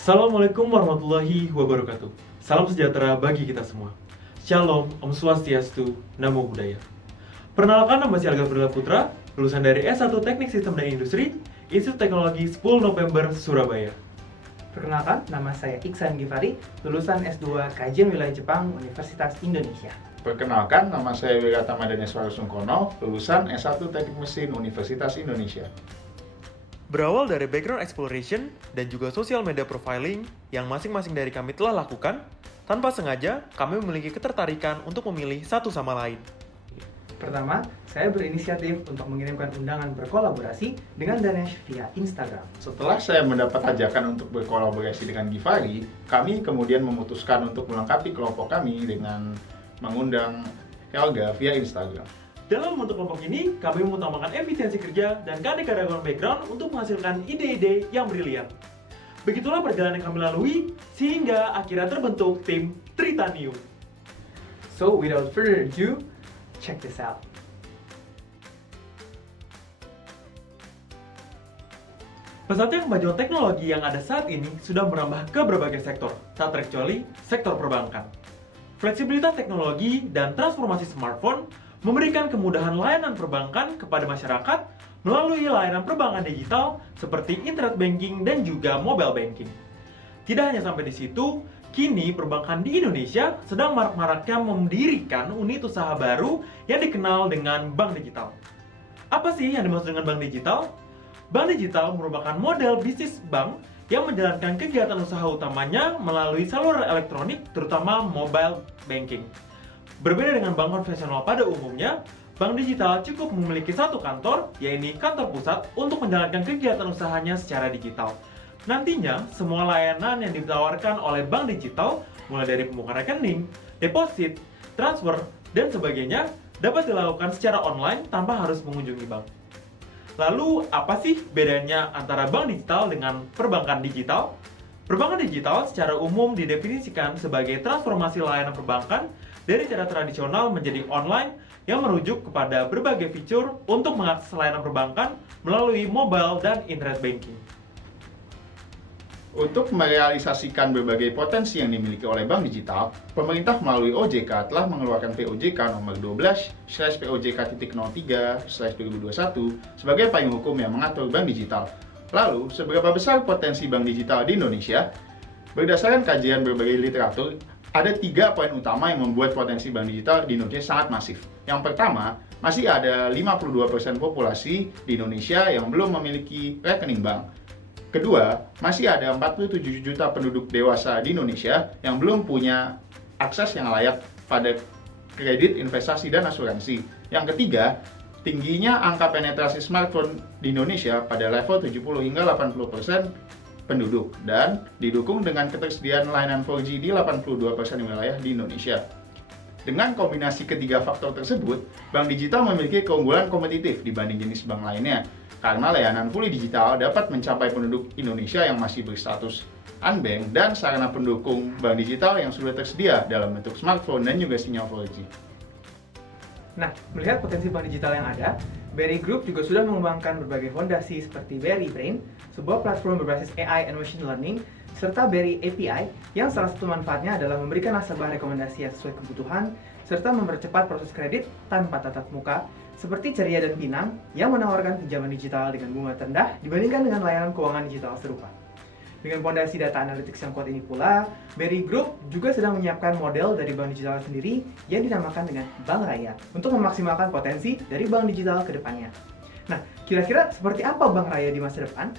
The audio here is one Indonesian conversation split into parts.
Assalamualaikum warahmatullahi wabarakatuh. Salam sejahtera bagi kita semua. Shalom, Om Swastiastu, Namo Buddhaya. Perkenalkan, nama saya Alga Firda Putra, lulusan dari S1 Teknik Sistem dan Industri, Institut Teknologi 10 November, Surabaya. Perkenalkan, nama saya Iksan Givari, lulusan S2 Kajian Wilayah Jepang, Universitas Indonesia. Perkenalkan, nama saya Wiratama Daneswara Sungkono, lulusan S1 Teknik Mesin Universitas Indonesia. Berawal dari background exploration dan juga social media profiling yang masing-masing dari kami telah lakukan, tanpa sengaja kami memiliki ketertarikan untuk memilih satu sama lain. Pertama, saya berinisiatif untuk mengirimkan undangan berkolaborasi dengan Danesh via Instagram. Setelah saya mendapat ajakan untuk berkolaborasi dengan Givari, kami kemudian memutuskan untuk melengkapi kelompok kami dengan mengundang Helga via Instagram. Dalam membentuk kelompok ini, kami mengutamakan efisiensi kerja dan keanekaragaman background untuk menghasilkan ide-ide yang brilian. Begitulah perjalanan yang kami lalui, sehingga akhirnya terbentuk tim Tritanium. So, without further ado, check this out. Pesatnya kemajuan teknologi yang ada saat ini sudah merambah ke berbagai sektor, tak terkecuali sektor perbankan. Fleksibilitas teknologi dan transformasi smartphone memberikan kemudahan layanan perbankan kepada masyarakat melalui layanan perbankan digital seperti internet banking dan juga mobile banking. Tidak hanya sampai di situ, kini perbankan di Indonesia sedang marak-maraknya mendirikan unit usaha baru yang dikenal dengan bank digital. Apa sih yang dimaksud dengan bank digital? Bank digital merupakan model bisnis bank yang menjalankan kegiatan usaha utamanya melalui saluran elektronik, terutama mobile banking. Berbeda dengan bank konvensional pada umumnya, bank digital cukup memiliki satu kantor, yaitu kantor pusat, untuk menjalankan kegiatan usahanya secara digital. Nantinya, semua layanan yang ditawarkan oleh bank digital, mulai dari pembukaan rekening, deposit, transfer, dan sebagainya, dapat dilakukan secara online tanpa harus mengunjungi bank. Lalu, apa sih bedanya antara bank digital dengan perbankan digital? Perbankan digital secara umum didefinisikan sebagai transformasi layanan perbankan dari cara tradisional menjadi online yang merujuk kepada berbagai fitur untuk mengakses layanan perbankan melalui mobile dan internet banking. Untuk merealisasikan berbagai potensi yang dimiliki oleh bank digital, pemerintah melalui OJK telah mengeluarkan POJK nomor 12/POJK.03/2021 sebagai payung hukum yang mengatur bank digital. Lalu, seberapa besar potensi bank digital di Indonesia? Berdasarkan kajian berbagai literatur, ada 3 poin utama yang membuat potensi bank digital di Indonesia sangat masif. Yang pertama, masih ada 52% populasi di Indonesia yang belum memiliki rekening bank. Kedua, masih ada 47 juta penduduk dewasa di Indonesia yang belum punya akses yang layak pada kredit, investasi, dan asuransi. Yang ketiga, tingginya angka penetrasi smartphone di Indonesia pada level 70 hingga 80% penduduk dan didukung dengan ketersediaan layanan 4G di 82% wilayah di Indonesia. Dengan kombinasi ketiga faktor tersebut, bank digital memiliki keunggulan kompetitif dibanding jenis bank lainnya karena layanan fully digital dapat mencapai penduduk Indonesia yang masih berstatus unbanked dan sarana pendukung bank digital yang sudah tersedia dalam bentuk smartphone dan juga sinyal 4G. Nah, melihat potensi bank digital yang ada, BRI Group juga sudah mengembangkan berbagai fondasi seperti BRI Brain, sebuah platform berbasis AI and Machine Learning, serta BRI API yang salah satu manfaatnya adalah memberikan nasabah rekomendasi yang sesuai kebutuhan, serta mempercepat proses kredit tanpa tatap muka, seperti Ceria dan Pinang yang menawarkan pinjaman digital dengan bunga terendah dibandingkan dengan layanan keuangan digital serupa. Dengan fondasi data analytics yang kuat ini pula, BRI Group juga sedang menyiapkan model dari bank digital sendiri yang dinamakan dengan Bank Raya untuk memaksimalkan potensi dari bank digital ke depannya. Nah, kira-kira seperti apa Bank Raya di masa depan?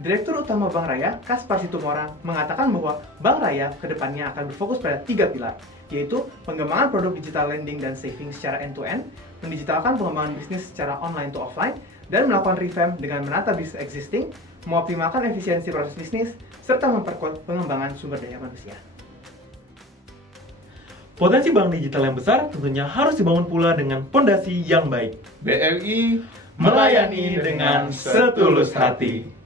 Direktur Utama Bank Raya, Kaspar Situmorang, mengatakan bahwa Bank Raya ke depannya akan berfokus pada 3 pilar, yaitu pengembangan produk digital lending dan saving secara end-to-end, mendigitalkan pengembangan bisnis secara online to offline, dan melakukan revamp dengan menata bisnis existing, mengoptimalkan efisiensi proses bisnis, serta memperkuat pengembangan sumber daya manusia. Potensi bank digital yang besar tentunya harus dibangun pula dengan fondasi yang baik. BRI Melayani dengan setulus hati.